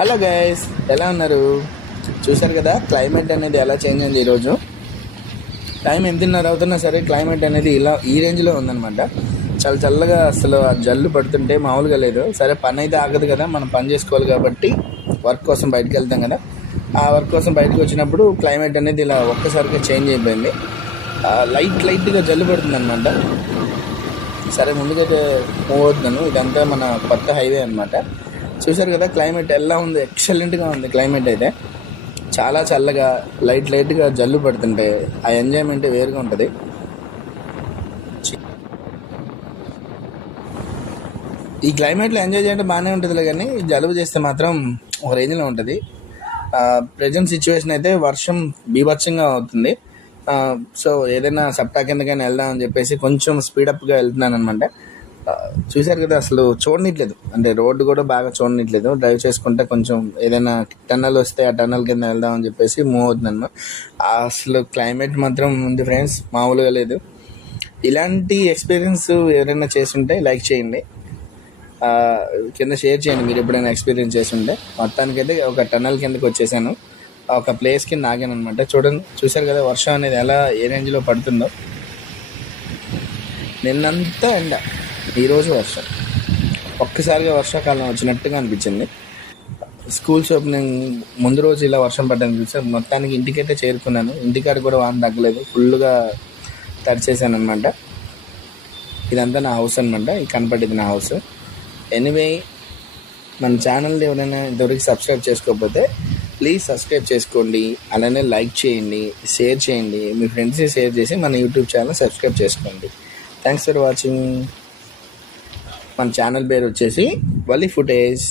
Hello guys, ఎలా ఉన్నారు? చూశారు కదా క్లైమేట్ అనేది ఎలా చేంజ్ అయింది. ఈరోజు టైం 8:30 అవుతున్నా సరే క్లైమేట్ అనేది ఇలా ఈ రేంజ్లో ఉందన్నమాట. చాలా చల్లగా, అసలు ఆ జల్లు పడుతుంటే మామూలుగా లేదు. సరే, పని అయితే ఆగదు కదా, మనం పని చేసుకోవాలి కాబట్టి వర్క్ కోసం బయటకు వెళ్తాం కదా. ఆ వర్క్ కోసం బయటకు వచ్చినప్పుడు క్లైమేట్ అనేది ఇలా ఒక్కసారిగా చేంజ్ అయిపోయింది. లైట్గా జల్లు పడుతుంది అనమాట. సరే, ముందుకైతే మూవ్ అవుతున్నాను. ఇదంతా మన కొత్త హైవే అనమాట. చూశారు కదా క్లైమేట్ ఎలా ఉంది, ఎక్సలెంట్గా ఉంది క్లైమేట్ అయితే. చాలా చల్లగా లైట్గా జల్లు పడుతుంటే ఆ ఎంజాయ్మెంట్ వేరుగా ఉంటుంది. ఈ క్లైమేట్లో ఎంజాయ్ చేయడం బాగానే ఉంటుందిలే, కానీ జలుబు చేస్తే మాత్రం ఒక రేంజ్లో ఉంటుంది. ప్రజెంట్ సిచ్యువేషన్ అయితే వర్షం బీభత్సంగా అవుతుంది. సో ఏదైనా సప్తా కిందకైనా వెళ్దామని చెప్పేసి కొంచెం స్పీడప్గా వెళ్తున్నాను అనమాట. చూశారు కదా, అసలు చూడనిట్లేదు, అంటే రోడ్డు కూడా బాగా చూడనిట్లేదు. డ్రైవ్ చేసుకుంటే కొంచెం ఏదైనా టన్నల్ వస్తే ఆ టన్నల్ కింద వెళ్దామని చెప్పేసి మూవ్ అవుతున్నాను. అసలు క్లైమేట్ మాత్రం ఉంది ఫ్రెండ్స్, మామూలుగా లేదు. ఇలాంటి ఎక్స్పీరియన్స్ ఎవరైనా చేస్తుంటే లైక్ చేయండి, కింద షేర్ చేయండి మీరు ఎప్పుడైనా ఎక్స్పీరియన్స్ చేస్తుంటే. మొత్తానికైతే ఒక టన్నల్ కిందకి వచ్చేసాను, ఒక ప్లేస్ కింద ఆగాను అనమాట. చూశారు కదా వర్షం అనేది ఎలా ఏ రేంజ్లో పడుతుందో. నిన్నంతా ఎండ, ఈరోజు వర్షం. ఒక్కసారిగా వర్షాకాలం వచ్చినట్టుగా అనిపించింది. స్కూల్స్ ఓపెనింగ్ ముందు రోజు ఇలా వర్షం పడ్డానికి చూస్తే మొత్తానికి ఇంటికైతే చేరుకున్నాను. ఇంటికాడ కూడా వాన తగ్గలేదు, ఫుల్గా తడిచేసాను అనమాట. ఇదంతా నా హౌస్ అనమాట, ఇది కనపడేది నా హౌస్. ఎనీవే, మన ఛానల్ని ఎవరైనా ఇంతవరకు సబ్స్క్రైబ్ చేసుకోకపోతే ప్లీజ్ సబ్స్క్రైబ్ చేసుకోండి, అలానే లైక్ చేయండి, షేర్ చేయండి, మీ ఫ్రెండ్స్కి షేర్ చేసి మన యూట్యూబ్ ఛానల్ సబ్స్క్రైబ్ చేసుకోండి. Thanks for watching. మన ఛానల్ పేరు వచ్చేసి వలి ఫుటేజ్.